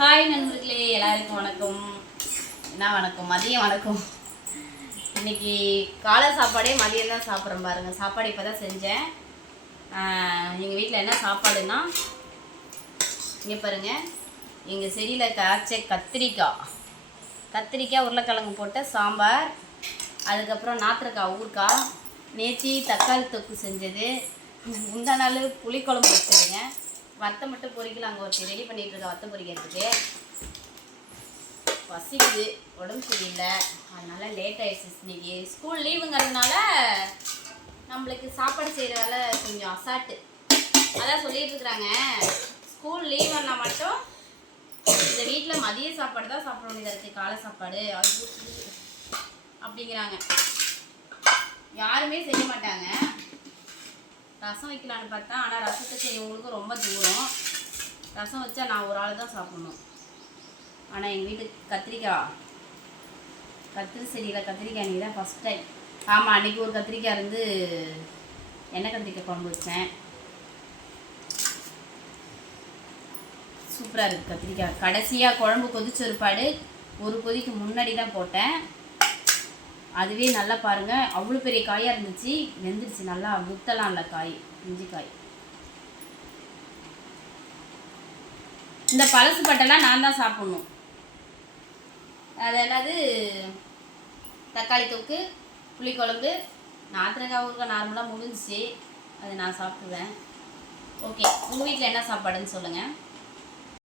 Hi நண்பர்களே, எல்லாருக்கும் வணக்கம். என்ன வணக்கம், மதியம் வணக்கம். இன்னைக்கு காலை சாப்பாடே மதியம் தான் சாப்பிட்றேன் பாருங்க. சாப்பாடு இப்போ தான் செஞ்சேன். எங்கள் வீட்டில் என்ன சாப்பாடுன்னா, இங்கே பாருங்க, எங்கள் செடியில் காய்ச்ச கத்திரிக்காய் உருளைக்கிழங்கு போட்ட சாம்பார், அதுக்கப்புறம் நாத்திரக்காய் ஊறுக்காய், நேத்தி தக்காளி தொக்கு செஞ்சது, முந்தா நாள் புளிக்குழம்பு வச்சுருங்க. வத்தை மட்டும் பொரிக்கல, அங்கே ஒருத்தர் ரெடி பண்ணிகிட்டு இருக்கா வத்தை பொரிக்கிறதுக்கு. பசிக்குது, உடம்பு சரியில்லை, அதனால் லேட் ஆகிடுச்சு. இன்னைக்கு ஸ்கூல் லீவுங்கிறதுனால நம்மளுக்கு சாப்பாடு செய்கிற வேலை கொஞ்சம் அசால்ட்டு. அதான் சொல்லிட்டு இருக்கிறாங்க, ஸ்கூல் லீவுன்னா மட்டும் இந்த வீட்டில் மதிய சாப்பாடு தான் சாப்பிட வேண்டியதாக இருக்குது, காலை சாப்பாடு அது அப்படிங்கிறாங்க. யாருமே செய்ய மாட்டாங்க. ரசம் வைக்கலான்னு பார்த்தா, ஆனால் ரசத்தை செய்யவங்களுக்கும் ரொம்ப தூரம். ரசம் வச்சா நான் ஒரு ஆள் தான் சாப்பிட்ணும். ஆனால் எங்கள் வீட்டுக்கு கத்திரி செடியில் கத்திரிக்காய் அன்றைக்கி தான் ஃபஸ்ட் டைம். ஆமாம், அன்றைக்கி ஒரு கத்திரிக்காய் இருந்து எண்ணெய் கத்திரிக்காய் குழம்பு வச்சேன். சூப்பராக இருக்குது கத்திரிக்காய். கடைசியாக குழம்பு கொதிச்ச ஒருபாடு ஒரு கொதிக்கு முன்னாடி தான் போட்டேன். அதுவே நல்லா பாருங்கள், அவ்வளோ பெரிய காயாக இருந்துச்சு, வெந்துருச்சு நல்லா. முத்தலாம் இல்லை காய், இஞ்சி காய். இந்த பழசு பட்டெல்லாம் நான் தான் சாப்பிட்ணும். அது என்னது, தக்காளி தொக்கு, புளிக்குழம்பு, நாத்திரக்காய் ஊறுகாய் நார்மலாக முடிஞ்சிச்சு, அது நான் சாப்பிடுவேன். ஓகே, உங்கள் வீட்டில் என்ன சாப்பாடுன்னு சொல்லுங்கள்.